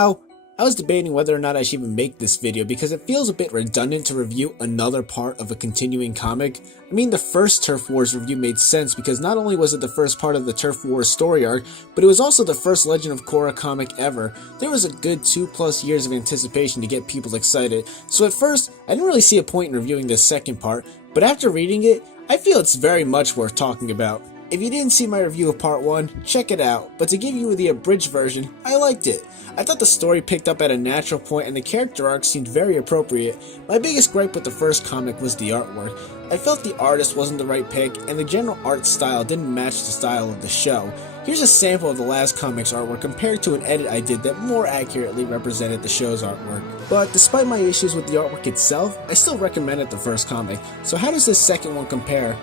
Now, I was debating whether or not I should even make this video because it feels a bit redundant to review another part of a continuing comic. I mean, the first Turf Wars review made sense because not only was it the first part of the Turf Wars story arc, but it was also the first Legend of Korra comic ever. There was a good 2+ years of anticipation to get people excited, so at first, I didn't really see a point in reviewing this second part, but after reading it, I feel it's very much worth talking about. If you didn't see my review of part 1, check it out, but to give you the abridged version, I liked it. I thought the story picked up at a natural point and the character arc seemed very appropriate. My biggest gripe with the first comic was the artwork. I felt the artist wasn't the right pick and the general art style didn't match the style of the show. Here's a sample of the last comic's artwork compared to an edit I did that more accurately represented the show's artwork. But despite my issues with the artwork itself, I still recommended the first comic. So how does this second one compare?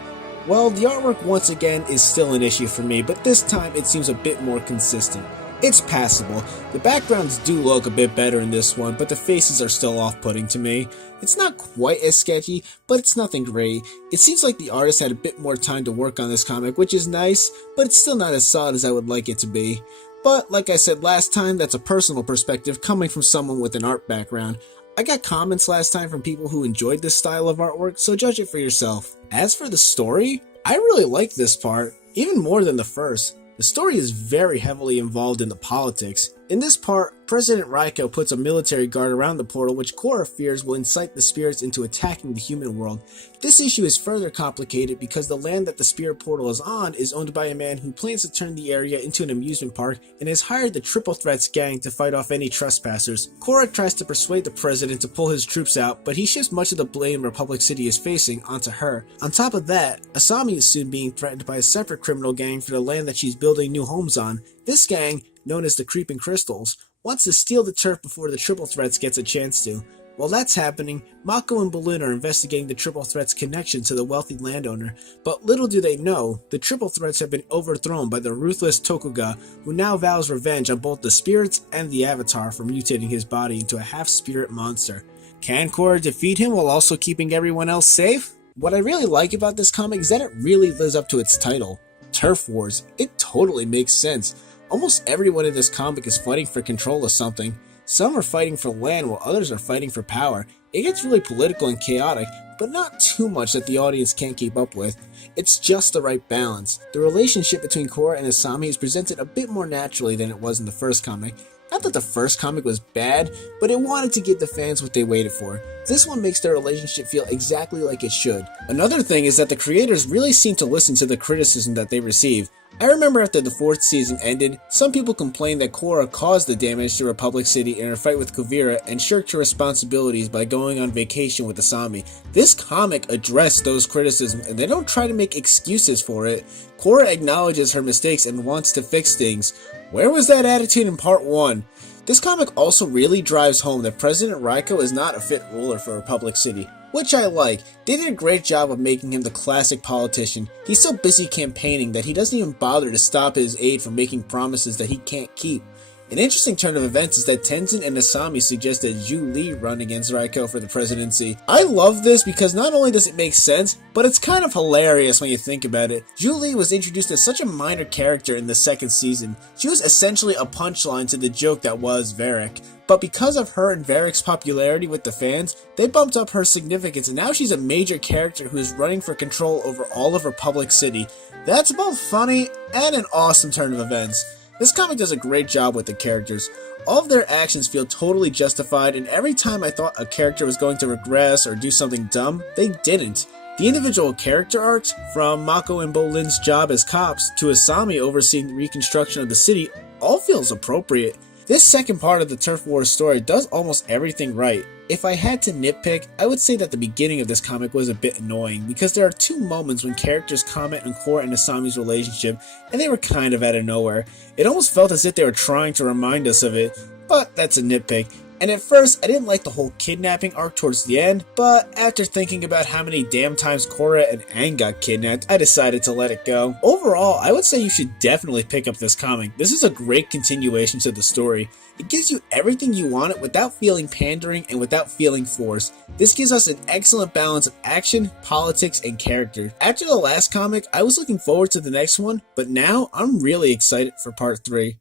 Well, the artwork once again is still an issue for me, but this time it seems a bit more consistent. It's passable. The backgrounds do look a bit better in this one, but the faces are still off-putting to me. It's not quite as sketchy, but it's nothing great. It seems like the artist had a bit more time to work on this comic, which is nice, but it's still not as solid as I would like it to be. But, like I said last time, that's a personal perspective coming from someone with an art background. I got comments last time from people who enjoyed this style of artwork, so judge it for yourself. As for the story, I really like this part, even more than the first. The story is very heavily involved in the politics. In this part, President Raiko puts a military guard around the portal which Korra fears will incite the spirits into attacking the human world. This issue is further complicated because the land that the spirit portal is on is owned by a man who plans to turn the area into an amusement park and has hired the Triple Threats gang to fight off any trespassers. Korra tries to persuade the president to pull his troops out, but he shifts much of the blame Republic City is facing onto her. On top of that, Asami is soon being threatened by a separate criminal gang for the land that she's building new homes on. This gang, known as the Creeping Crystals, wants to steal the turf before the Triple Threats gets a chance to. While that's happening, Mako and Balloon are investigating the Triple Threats' connection to the wealthy landowner, but little do they know, the Triple Threats have been overthrown by the ruthless Tokuga, who now vows revenge on both the spirits and the Avatar for mutating his body into a half-spirit monster. Can Korra defeat him while also keeping everyone else safe? What I really like about this comic is that it really lives up to its title, Turf Wars. It totally makes sense. Almost everyone in this comic is fighting for control of something. Some are fighting for land while others are fighting for power. It gets really political and chaotic, but not too much that the audience can't keep up with. It's just the right balance. The relationship between Korra and Asami is presented a bit more naturally than it was in the first comic. Not that the first comic was bad, but it wanted to give the fans what they waited for. This one makes their relationship feel exactly like it should. Another thing is that the creators really seem to listen to the criticism that they receive. I remember after the 4th season ended, some people complained that Korra caused the damage to Republic City in her fight with Kuvira and shirked her responsibilities by going on vacation with Asami. This comic addressed those criticisms and they don't try to make excuses for it. Korra acknowledges her mistakes and wants to fix things. Where was that attitude in part 1? This comic also really drives home that President Raiko is not a fit ruler for Republic City, which I like. They did a great job of making him the classic politician. He's so busy campaigning that he doesn't even bother to stop his aide from making promises that he can't keep. An interesting turn of events is that Tenzin and Asami suggest that Zhu Li run against Raiko for the presidency. I love this because not only does it make sense, but it's kind of hilarious when you think about it. Zhu Li was introduced as such a minor character in the 2nd season. She was essentially a punchline to the joke that was Varric. But because of her and Varric's popularity with the fans, they bumped up her significance and now she's a major character who is running for control over all of Republic City. That's both funny and an awesome turn of events. This comic does a great job with the characters. All of their actions feel totally justified, and every time I thought a character was going to regress or do something dumb, they didn't. The individual character arcs, from Mako and Bolin's job as cops to Asami overseeing the reconstruction of the city, all feels appropriate. This second part of the Turf Wars story does almost everything right. If I had to nitpick, I would say that the beginning of this comic was a bit annoying because there are 2 moments when characters comment on Korra and Asami's relationship and they were kind of out of nowhere. It almost felt as if they were trying to remind us of it, but that's a nitpick. And at first, I didn't like the whole kidnapping arc towards the end, but after thinking about how many damn times Korra and Aang got kidnapped, I decided to let it go. Overall, I would say you should definitely pick up this comic. This is a great continuation to the story. It gives you everything you wanted without feeling pandering and without feeling forced. This gives us an excellent balance of action, politics, and character. After the last comic, I was looking forward to the next one, but now I'm really excited for part 3.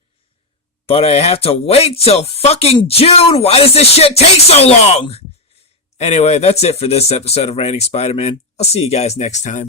But I have to wait till fucking June. Why does this shit take so long? Anyway, that's it for this episode of Ranting Spider-Man. I'll see you guys next time.